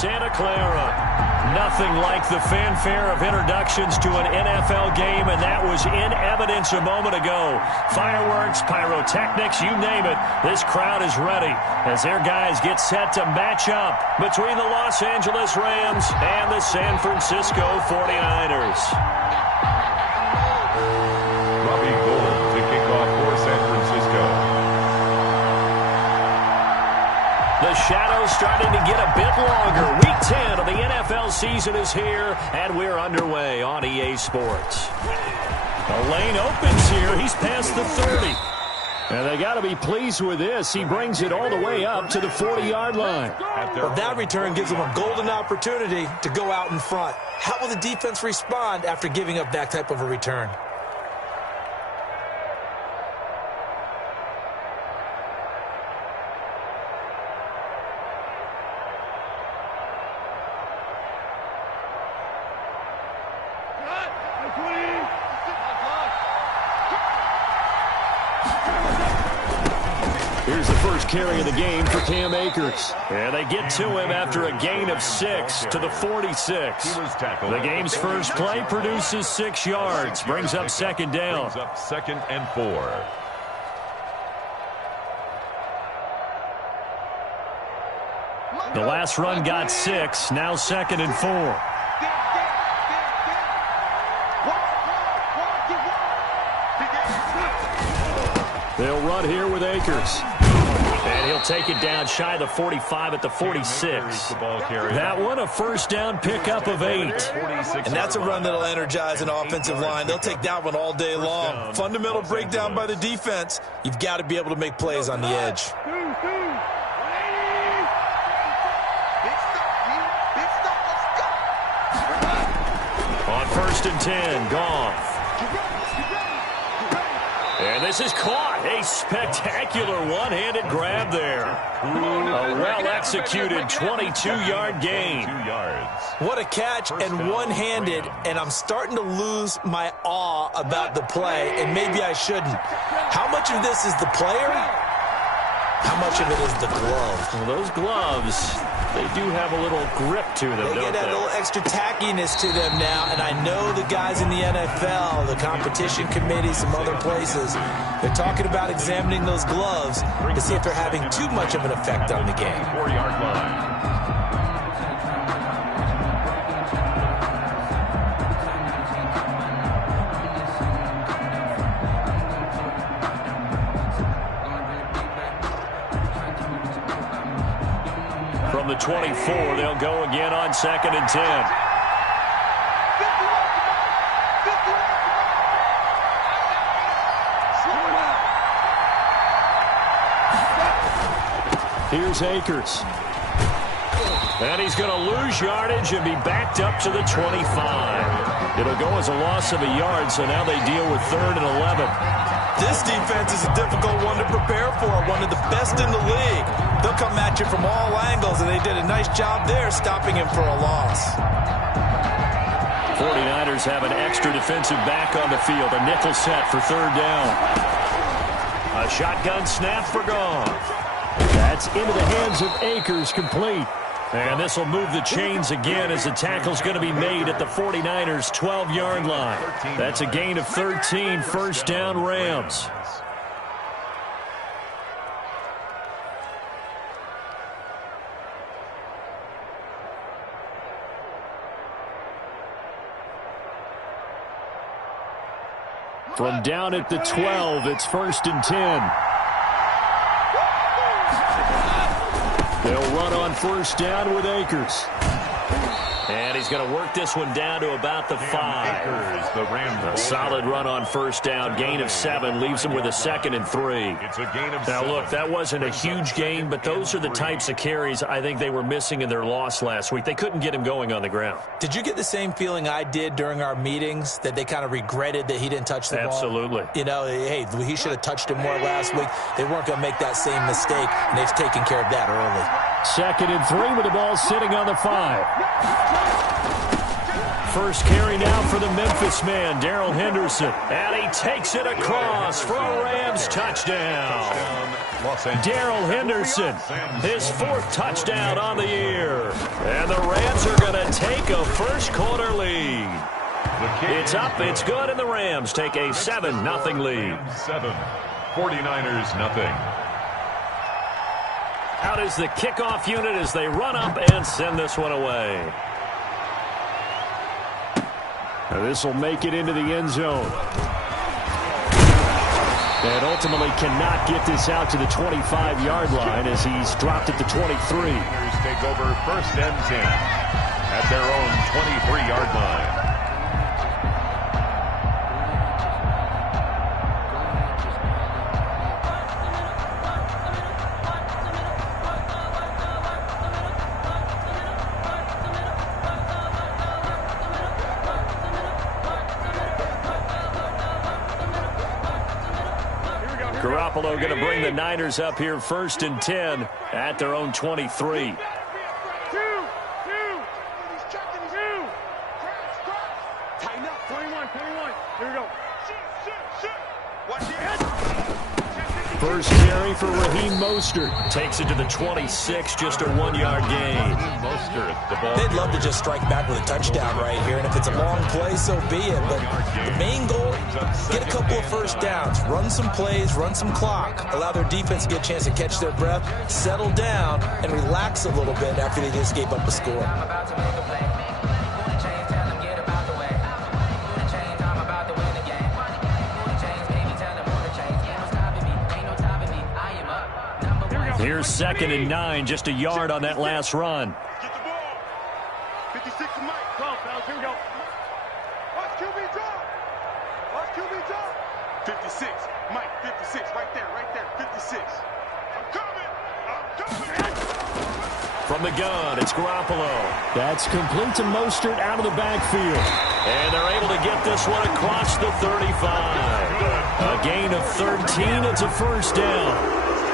Santa Clara. Nothing like the fanfare of introductions to an NFL game, and that was in evidence a moment ago. Fireworks, pyrotechnics, you name it. This crowd is ready as their guys get set to match up between the Los Angeles Rams and the San Francisco 49ers. Robbie Gould to kick off for San Francisco. The shadow's starting to get a bit longer. Week 10 of the NFL season is here, and we're underway on EA Sports. The lane opens here. He's past the 30. And they got to be pleased with this. He brings it all the way up to the 40-yard line. Well, that return gives them a golden opportunity to go out in front. How will the defense respond after giving up that type of a return? Here's the first carry of the game for Cam Akers. And they get to him after a gain of 6 to the 46. The game's first play produces 6 yards. Brings up second down. Brings up 2nd and 4. The last run got 6. Now 2nd and 4. They'll run here with Akers. And he'll take it down shy of the 45 at the 46. That one a first down pickup of 8. And that's a run that'll energize an offensive line. They'll take that one all day long. Fundamental breakdown by the defense. You've got to be able to make plays on the edge. On 1st and 10, Goff. And this is caught. A spectacular one-handed grab there. A well-executed 22-yard gain. 2 yards. What a catch and one-handed, and I'm starting to lose my awe about the play, and maybe I shouldn't. How much of this is the player? How much of it is the glove? Well, those gloves, they do have a little grip to them, They don't get that they? little extra tackiness to them now, and I know the guys in the NFL, the competition committee, some other places, they're talking about examining those gloves to see if they're having too much of an effect on the game. 4-yard line. From the 24, they'll go again on 2nd and 10. Here's Akers. And he's going to lose yardage and be backed up to the 25. It'll go as a loss of a yard, so now they deal with 3rd and 11. This defense is a difficult one to prepare for, one of the best in the league. They'll come at you from all angles, and they did a nice job there stopping him for a loss. 49ers have an extra defensive back on the field. A nickel set for 3rd down. A shotgun snap for Goff. That's into the hands of Akers, complete. And this will move the chains again as the tackle's going to be made at the 49ers' 12-yard line. That's a gain of 13, first down Rams. From down at the 12, it's 1st and 10. They'll run on 1st down with Akers. And he's going to work this one down to about the 5. Akers, the Rams. A solid run on 1st down. Gain of 7 leaves him with a 2nd and 3. It's a gain of Now, 7. look, that wasn't a huge gain, but those are the types of carries I think they were missing in their loss last week. They couldn't get him going on the ground. Did you get the same feeling I did during our meetings, that they kind of regretted that he didn't touch the ball? Absolutely. You know, hey, he should have touched it more last week. They weren't going to make that same mistake, and they've taken care of that early. 2nd and 3 with the ball sitting on the 5. First carry now for the Memphis man, Darrell Henderson. And he takes it across for a Rams touchdown. Darrell Henderson, his 4th touchdown on the year. And the Rams are going to take a first quarter lead. It's up, it's good, and the Rams take a 7-0 lead. 49ers nothing. Out is the kickoff unit as they run up and send this one away. This will make it into the end zone. And ultimately cannot get this out to the 25-yard line as he's dropped at the 23. Niners take over 1st and 10 at their own 23-yard line. Garoppolo going to bring the Niners up here 1st and 10 at their own 23. Tighten up. 21. Here we go. First carry for Raheem Mostert. Takes it to the 26, just a 1-yard gain. Mostert, the ball. They'd love to just strike back with a touchdown right here, and if it's a long play, so be it. But the main goal, get a couple of first downs, run some plays, run some clock, allow their defense to get a chance to catch their breath, settle down, and relax a little bit after they just gave up a score. Here's 2nd and 9, just a yard on that last run. Get the ball. 56 to Mike. Come on, fellas. Here we go. Watch QB drop. Watch QB drop. 56. Mike, 56. Right there. 56. I'm coming. From the gun, it's Garoppolo. That's complete to Mostert out of the backfield. And they're able to get this one across the 35. A gain of 13. It's a first down.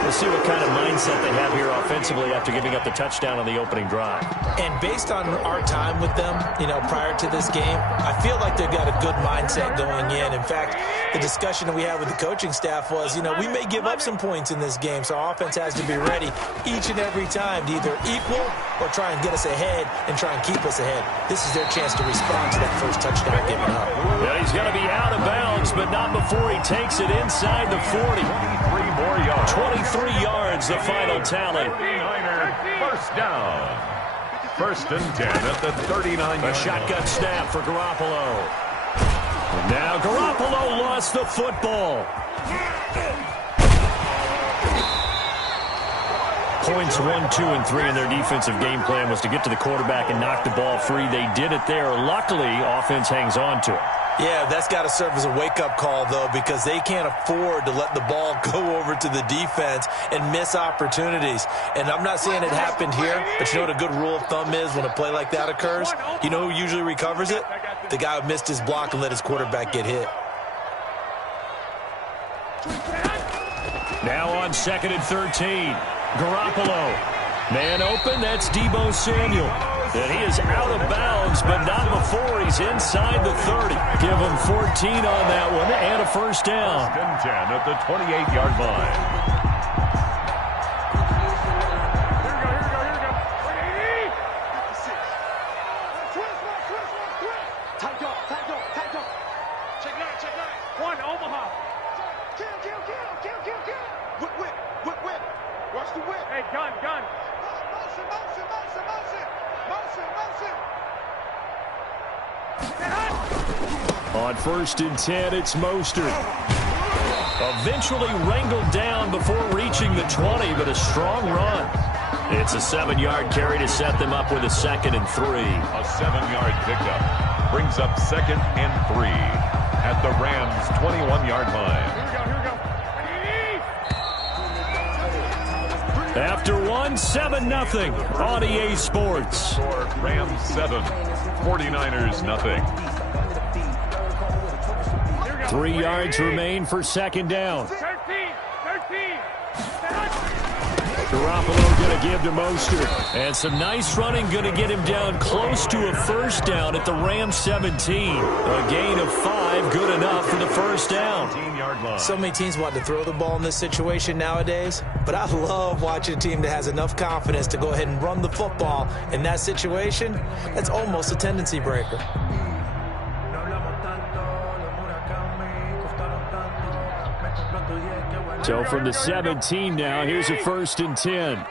We'll see what kind of mindset they have here offensively after giving up the touchdown on the opening drive. And based on our time with them, prior to this game, I feel like they've got a good mindset going in. In fact, the discussion that we had with the coaching staff was, we may give up some points in this game, so our offense has to be ready each and every time to either equal or try and get us ahead and try and keep us ahead. This is their chance to respond to that first touchdown given up. Well, he's going to be out of bounds, but not before he takes it inside the 40. 23 more yards. 23 yards, the final tally. 49er first down. 1st and 10 at the 39. A shotgun snap for Garoppolo. And now Garoppolo lost the football. Points 1, 2, and 3 in their defensive game plan was to get to the quarterback and knock the ball free. They did it there. Luckily, offense hangs on to it. Yeah, that's got to serve as a wake-up call, though, because they can't afford to let the ball go over to the defense and miss opportunities. And I'm not saying it happened here, but you know what a good rule of thumb is when a play like that occurs? You know who usually recovers it? The guy who missed his block and let his quarterback get hit. Now on 2nd and 13. Garoppolo. Man open, that's Deebo Samuel. And he is out of bounds, but not before he's inside the 30. Give him 14 on that one and a first down. 1st and 10 at the 28-yard line. On 1st and 10, it's Mostert. Eventually wrangled down before reaching the 20, but a strong run. It's a 7-yard carry to set them up with a 2nd and 3. A 7-yard pickup brings up 2nd and 3 at the Rams' 21-yard line. After 1, 7-0 on EA Sports. Rams 7, 49ers nothing. 3 yards remain for 2nd down. 13. Garoppolo going to give to Mostert. And some nice running going to get him down close to a first down at the Rams 17. A gain of 5, good enough for the first down. So many teams want to throw the ball in this situation nowadays, but I love watching a team that has enough confidence to go ahead and run the football in that situation. That's almost a tendency breaker. So from the 17 now, here's a 1st and 10.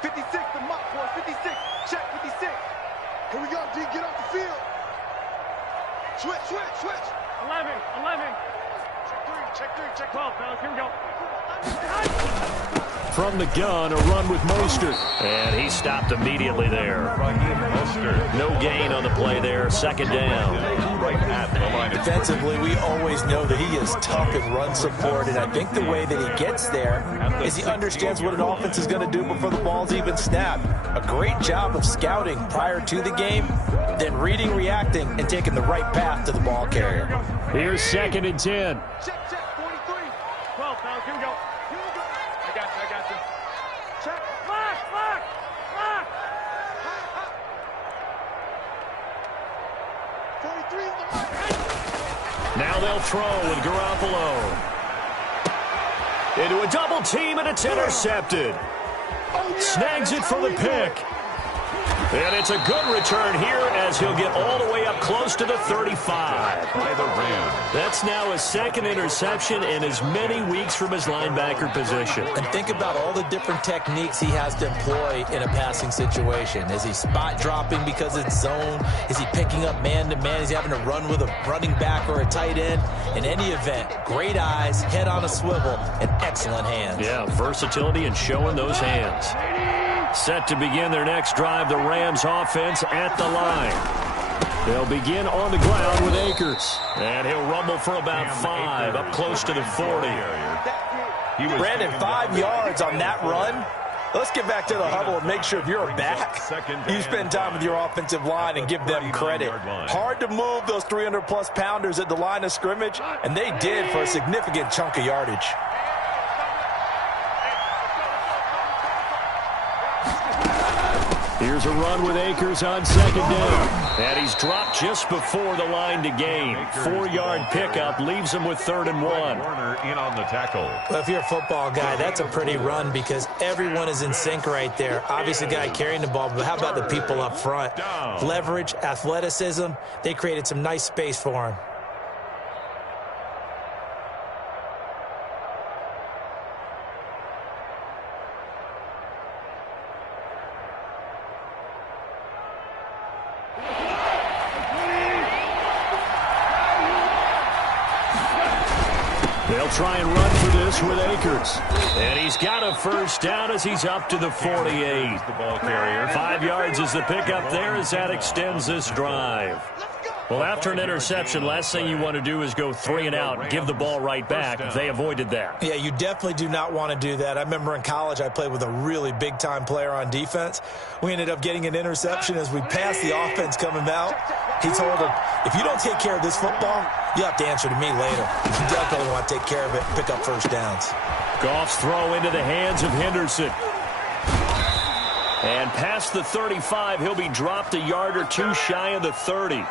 56, the mock boy, 56. Check 56. Here we go, D, get off the field. Switch. 11. Check 3, check 12, fellas. Here we go. From the gun, a run with Mostert. And he stopped immediately there. No gain on the play there. 2nd down. Defensively, we always know that he is tough in run support, and I think the way that he gets there is he understands what an offense is going to do before the ball's even snapped. A great job of scouting prior to the game, then reading, reacting, and taking the right path to the ball carrier. Here's 2nd and 10. Check, 43. 12, fellas. Here we go. I got you. Check. Lock. 43 in the right. Now they'll throw with Garoppolo. Into a double team, and it's intercepted. Snags it for the pick. And it's a good return here as he'll get all the way up close to the 35. By the Rams. That's now his 2nd interception in as many weeks from his linebacker position. And think about all the different techniques he has to employ in a passing situation. Is he spot dropping because it's zone? Is he picking up man-to-man? Is he having to run with a running back or a tight end? In any event, great eyes, head on a swivel, and excellent hands. Yeah, versatility and showing those hands. Set to begin their next drive, the Rams offense at the line. They'll begin on the ground with Akers. And he'll rumble for about 5, up close to the 40. Brandon, 5 yards on that run. Let's get back to the huddle and make sure if you're back, you spend time with your offensive line and give them credit. Hard to move those 300-plus pounders at the line of scrimmage, and they did for a significant chunk of yardage. Here's a run with Akers on 2nd down. And he's dropped just before the line to gain. 4-yard pickup leaves him with 3rd and 1. Warner in on the tackle. Well, if you're a football guy, that's a pretty run because everyone is in sync right there. Obviously, the guy carrying the ball, but how about the people up front? Leverage, athleticism, they created some nice space for him. They'll try and run for this with Akers. And he's got a 1st down as he's up to the 48. The ball carrier. 5 yards is the pickup there as that extends this drive. Well, after an interception, last thing you want to do is go 3 and out, give the ball right back. They avoided that. Yeah, you definitely do not want to do that. I remember in college I played with a really big-time player on defense. We ended up getting an interception as we passed the offense coming out. He told him, if you don't take care of this football, you have to answer to me later. You definitely want to take care of it and pick up 1st downs. Goff's throw into the hands of Henderson. And past the 35, he'll be dropped a yard or 2 shy of the 30.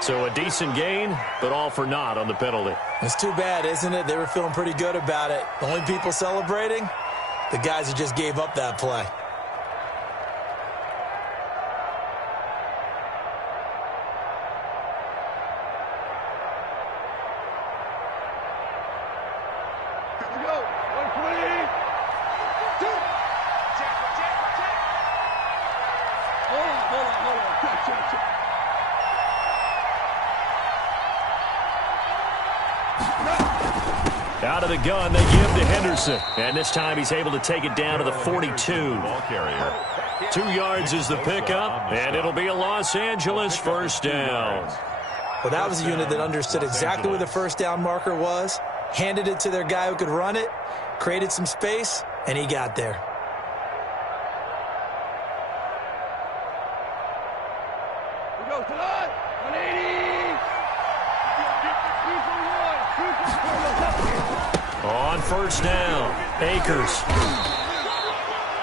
So a decent gain, but all for naught on the penalty. It's too bad, isn't it? They were feeling pretty good about it. The only people celebrating, the guys who just gave up that play. Out of the gun, they give to Henderson. And this time he's able to take it down to the 42. Ball carrier. 2 yards is the pickup, and it'll be a Los Angeles 1st down. Well, that was a unit that understood exactly where the 1st down marker was, handed it to their guy who could run it, created some space, and he got there. We go to line. 180. On 1st down, Akers.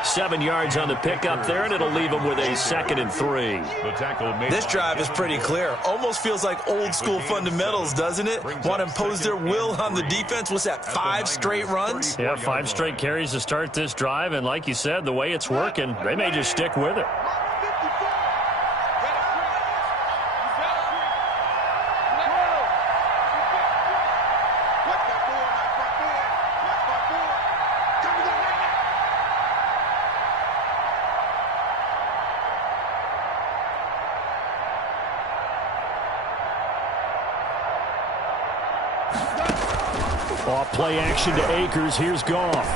7 yards on the pickup there, and it'll leave them with a 2nd and 3. The tackle made. This drive is pretty clear. Almost feels like old school fundamentals, doesn't it? Want to impose their will on the defense. What's that, 5 straight runs? Yeah, 5 straight carries to start this drive, and like you said, the way it's working, they may just stick with it. Off play action to Akers. Here's Goff.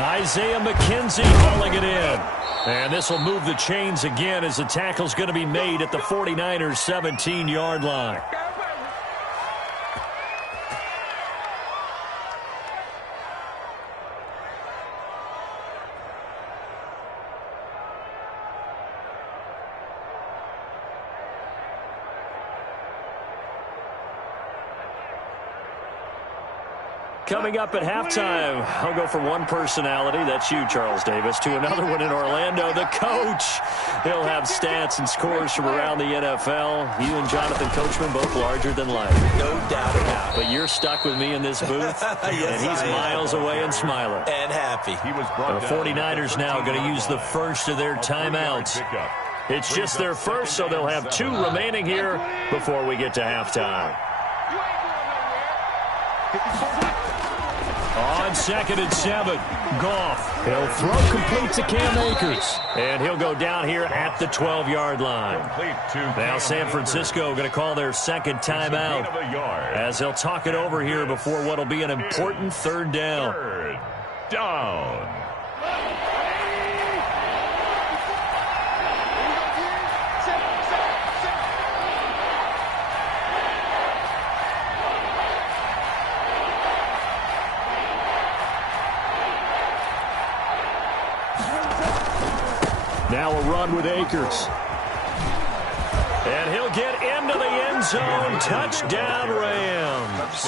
Isaiah McKenzie hauling it in. And this will move the chains again as the tackle's going to be made at the 49ers' 17-yard line. Coming up at halftime, I'll go from one personality, that's you, Charles Davis, to another one in Orlando, the coach. He'll have stats and scores from around the NFL. You and Jonathan Coachman both larger than life. No doubt about it. But you're stuck with me in this booth, Yes, and he's miles away and smiling. And happy. The 49ers now going to use the first of their timeouts. It's just their first, so they'll have 2 remaining here before we get to halftime. On 2nd and 7, Goff. He'll throw complete to Cam Akers. And he'll go down here at the 12-yard line. Now San Francisco going to call their 2nd timeout as they'll talk it over here before what will be an important 3rd down. 3rd down. Now a run with Akers. And he'll get into the end zone. Touchdown, Rams.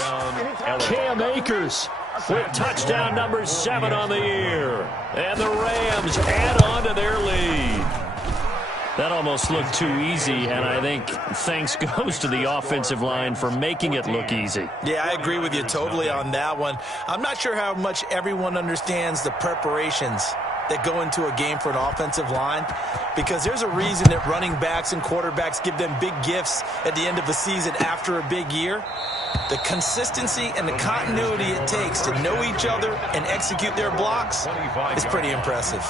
Cam Akers with touchdown number 7 on the year. And the Rams add on to their lead. That almost looked too easy, and I think thanks goes to the offensive line for making it look easy. Yeah, I agree with you totally on that one. I'm not sure how much everyone understands the preparations that go into a game for an offensive line, because there's a reason that running backs and quarterbacks give them big gifts at the end of the season after a big year. The consistency and the continuity it takes to know each other and execute their blocks is pretty impressive.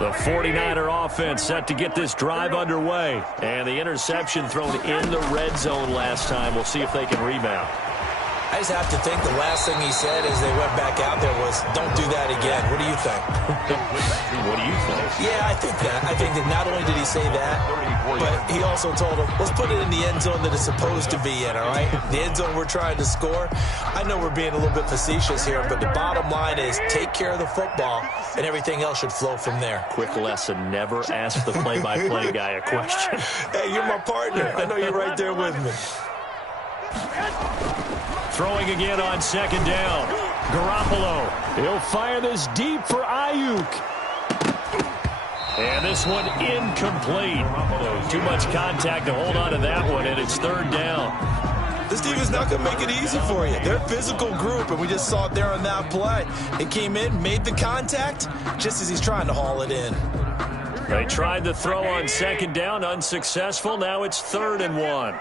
The 49er offense set to get this drive underway. And the interception thrown in the red zone last time. We'll see if they can rebound. I just have to think the last thing he said as they went back out there was, don't do that again. What do you think? What do you think? Yeah, I think that. I think that not only did he say that, but he also told them, let's put it in the end zone that it's supposed to be in, all right? The end zone we're trying to score. I know we're being a little bit facetious here, but the bottom line is take care of the football, and everything else should flow from there. Quick lesson, never ask the play-by-play guy a question. Hey, you're my partner. I know you're right there with me. Throwing again on 2nd down. Garoppolo. He'll fire this deep for Ayuk. And this one incomplete. Too much contact to hold on to that one, and it's 3rd down. This team is not going to make it easy for you. They're a physical group, and we just saw it there on that play. He came in, made the contact, just as he's trying to haul it in. They tried the throw on 2nd down, unsuccessful. Now it's 3rd and 1.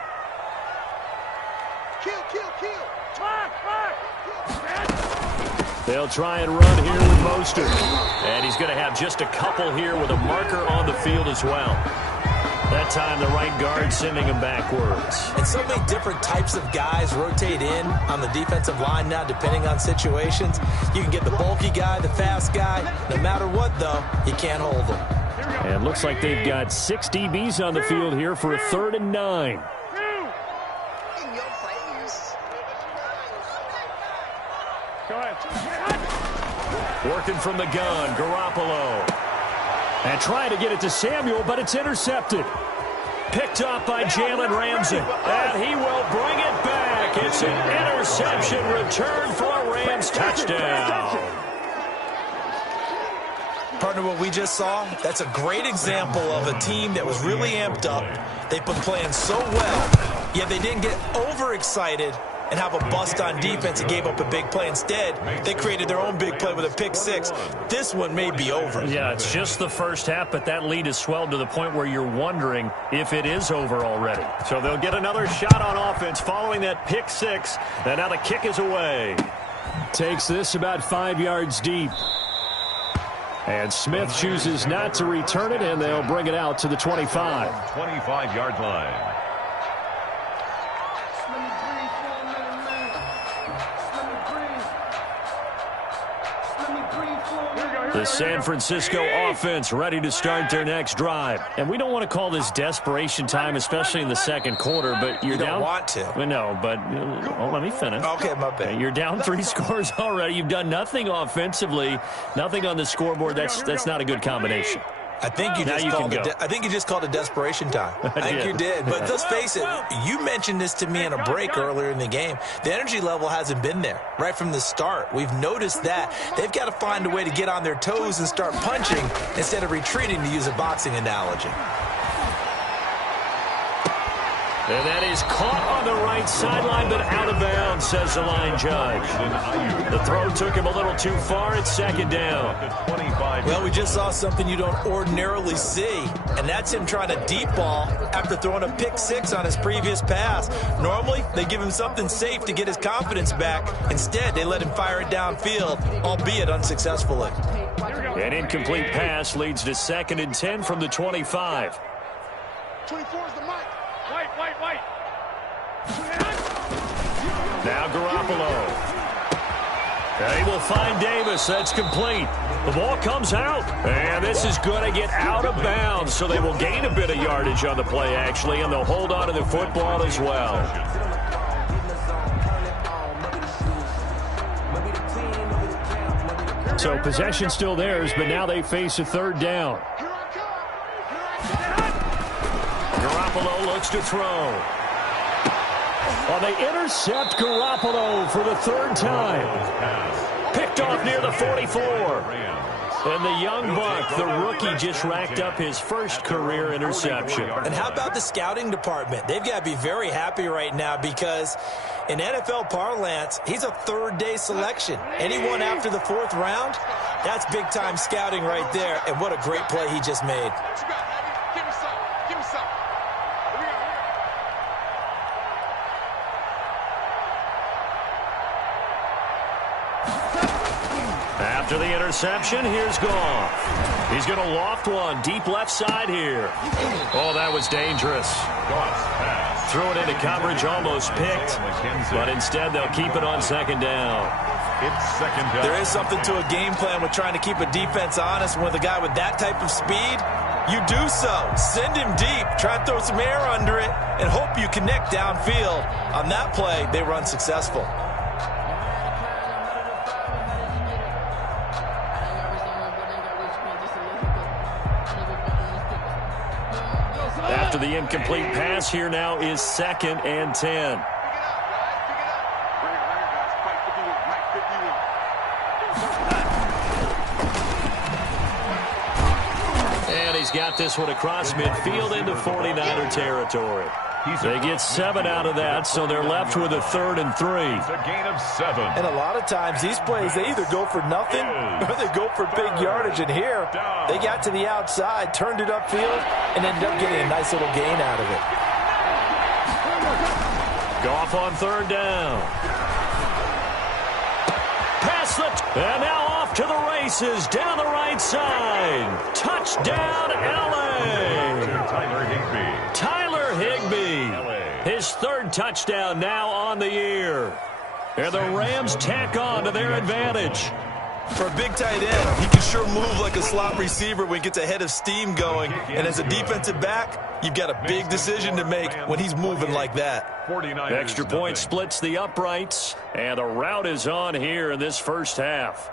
They'll try and run here with Mostert. And he's going to have just a couple here with a marker on the field as well. That time the right guard sending him backwards. And so many different types of guys rotate in on the defensive line now, depending on situations. You can get the bulky guy, the fast guy. No matter what, though, you can't hold them. And looks like they've got 6 DBs on the field here for a 3rd and 9. Working from the gun, Garoppolo. And trying to get it to Samuel, but it's intercepted. Picked up by Jalen Ramsey. And he will bring it back. It's an interception return for a Rams touchdown. Partner, what we just saw, that's a great example of a team that was really amped up. They've been playing so well, yet they didn't get overexcited and have a bust on defense and gave up a big play. Instead, they created their own big play with a pick six. This one may be over. Yeah, it's just the first half, but that lead has swelled to the point where you're wondering if it is over already. So they'll get another shot on offense following that pick six, and now the kick is away. Takes this about 5 yards deep. And Smith chooses not to return it, and they'll bring it out to the 25. 25-yard line. The San Francisco offense ready to start their next drive. And we don't want to call this desperation time, especially in the second quarter, but you're You down. don't want to. Well, no, but let me finish. Okay, my bad. You're down 3 scores already. You've done nothing offensively, nothing on the scoreboard. That's not a good combination. I think you just called it desperation time. I think you did. But let's face it, you mentioned this to me in a break earlier in the game. The energy level hasn't been there right from the start. We've noticed that. They've got to find a way to get on their toes and start punching instead of retreating, to use a boxing analogy. And that is caught on the right sideline, but out of bounds, says the line judge. The throw took him a little too far. It's second down. Well, we just saw something you don't ordinarily see, and that's him trying to deep ball after throwing a pick six on his previous pass. Normally, they give him something safe to get his confidence back. Instead, they let him fire it downfield, albeit unsuccessfully. An incomplete pass leads to 2nd and 10 from the 25. 24 is the mic. White. Now Garoppolo. They will find Davis. That's complete. The ball comes out. And this is going to get out of bounds. So they will gain a bit of yardage on the play, actually, and they'll hold on to the football as well. So possession still theirs, but now they face a 3rd down. Garoppolo looks to throw. Well, they intercept Garoppolo for the 3rd time. Picked off near the 44. And the young buck, the rookie, just racked up his first career interception. And how about the scouting department? They've got to be very happy right now because in NFL parlance, he's a 3rd-day selection. Anyone after the 4th round, that's big-time scouting right there. And what a great play he just made. Give me some. After the interception, here's Goff. He's going to loft one deep left side here. Oh, that was dangerous. Threw it into coverage, almost picked, but instead they'll keep it on 2nd down. It's 2nd down. There is something to a game plan with trying to keep a defense honest. With a guy with that type of speed, you do so. Send him deep. Try and throw some air under it and hope you connect downfield. On that play, they run successful. After the incomplete pass, here now is 2nd and 10. And he's got this one across midfield into 49er territory. They get 7 out of that, so they're left with a 3rd and 3. It's a gain of 7. And a lot of times, these plays, they either go for nothing or they go for big yardage. And here, they got to the outside, turned it upfield, and ended up getting a nice little gain out of it. Goff on 3rd down. Pass the... And now off to the races down the right side. Touchdown, L.A. Tyler Higbee. Tyler Higbee. His 3rd touchdown now on the year. And the Rams tack on to their advantage. For a big tight end, he can sure move like a slot receiver when he gets a head of steam going. And as a defensive back, you've got a big decision to make when he's moving like that. Extra point splits the uprights, and the route is on here in this first half.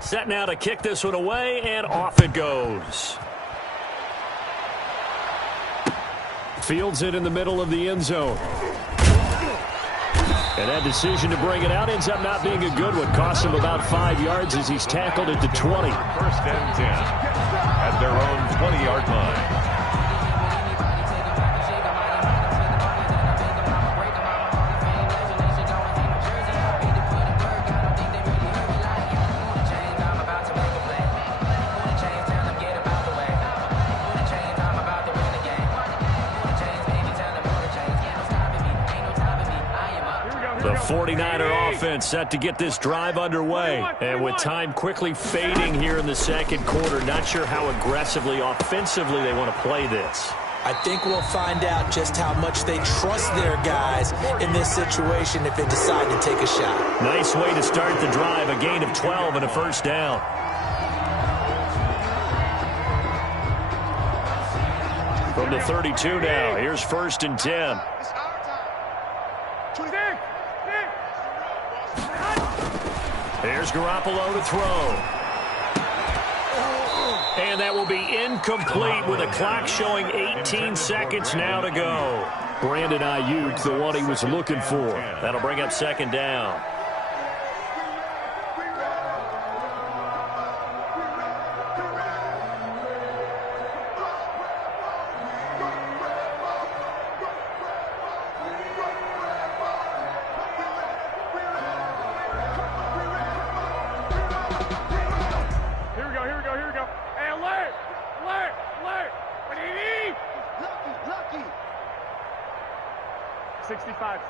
Set now to kick this one away, and off it goes. Fields it in the middle of the end zone. And that decision to bring it out ends up not being a good one. Costs him about 5 yards as he's tackled at the 20. First and 10 at their own 20-yard line. The 49er offense set to get this drive underway. And with time quickly fading here in the second quarter, not sure how aggressively, offensively they want to play this. I think we'll find out just how much they trust their guys in this situation if they decide to take a shot. Nice way to start the drive, a gain of 12 and a first down. From the 32 now, here's first and 10. Here's Garoppolo to throw. And that will be incomplete with a clock showing 18 seconds now to go. Brandon Ayuk, the one he was looking for. That'll bring up second down. Lucky. 65.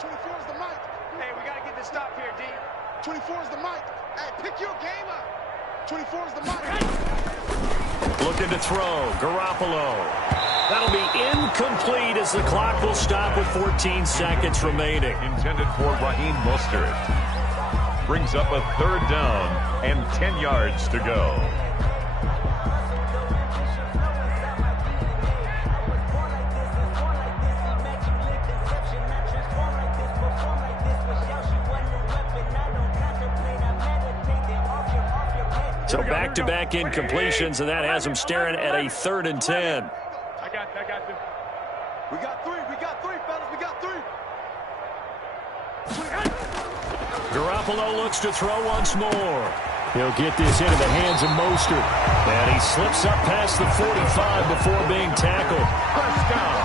24 is the mic. Hey, we got to get this stop here, D. 24 is the mic. Hey, pick your game up. 24 is the mic. Looking to throw. Garoppolo. That'll be incomplete as the clock will stop with 14 seconds remaining. Intended for Raheem Mostert. Brings up a third down and 10 yards to go. So back-to-back incompletions, and that has him staring at a 3rd and 10. I got this. We got three, fellas. We got three. Garoppolo looks to throw once more. He'll get this into the hands of Mostert. And he slips up past the 45 before being tackled. First down.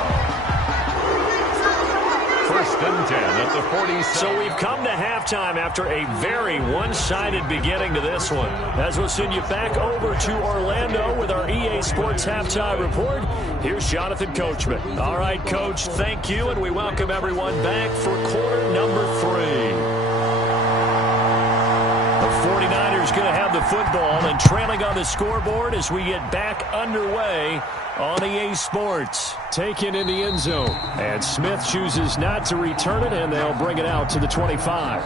First and 10 at the 47. So we've come to halftime after a very one-sided beginning to this one. As we'll send you back over to Orlando with our EA Sports Halftime Report, here's Jonathan Coachman. All right, Coach, thank you, and we welcome everyone back for quarter number 3. The 49ers going to have the football and trailing on the scoreboard as we get back underway on EA Sports. Taken in the end zone. And Smith chooses not to return it, and they'll bring it out to the 25.